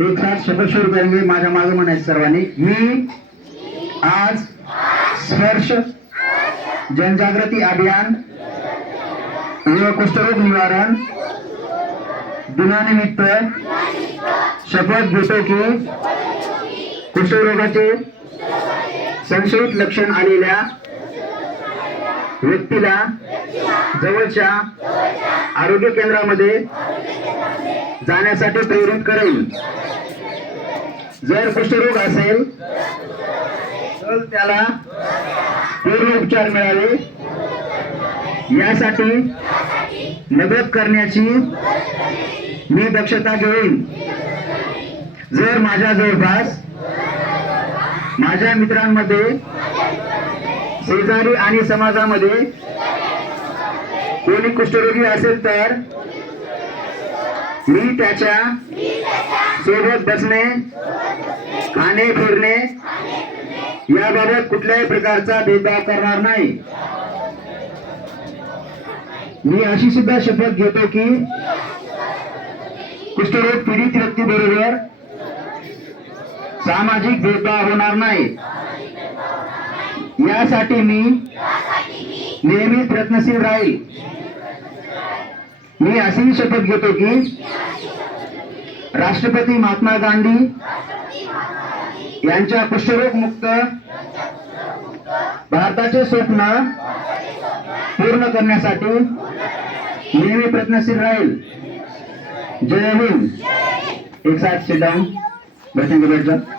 एक साथ शपथ शुरू करेंगे। माझ्या मागे म्हणायचं सर्वांनी, मी आज स्पर्श जनजागृती अभियान व कुष्ठरोग निवारण दिनानिमित्त शपथ घेतो की कुष्ठरोगाचे संशयित लक्षण आलेल्या व्यक्तीला जवळच्या आरोग्य केंद्रामध्ये जाण्यासाठी प्रेरित करेल। जर कुष्ठरोग असेल तर त्याला पूर्ण उपचार मिळावे यासाठी मदत करण्याची मी दक्षता घेईन। जर माझ्या जवळपास माझ्या मित्रांमध्ये, शेजारी आणि समाजामध्ये कोणी कुष्ठरोगी असेल तर मी त्याच्या सोबत बसणे, खाणे, फिरणे याबाबत कुठल्याही प्रकारचा भेदभाव करणार नाही। मी अशी सुद्धा शपथ घेतो की कुष्ठरोग पीडित व्यक्तीबरोबर सामाजिक भेदभाव होणार नाही यासाठी मी नेहमीच प्रयत्नशील राहील। मी अशी शपथ घेतो की राष्ट्रपती महात्मा गांधी यांच्या कुष्ठरोग मुक्त भारताचे स्वप्न पूर्ण करण्यासाठी नेहमी प्रयत्नशील राहील। जय हिंद। एक साथ सिट डाउन, बैठेंगे बैठ जाओ।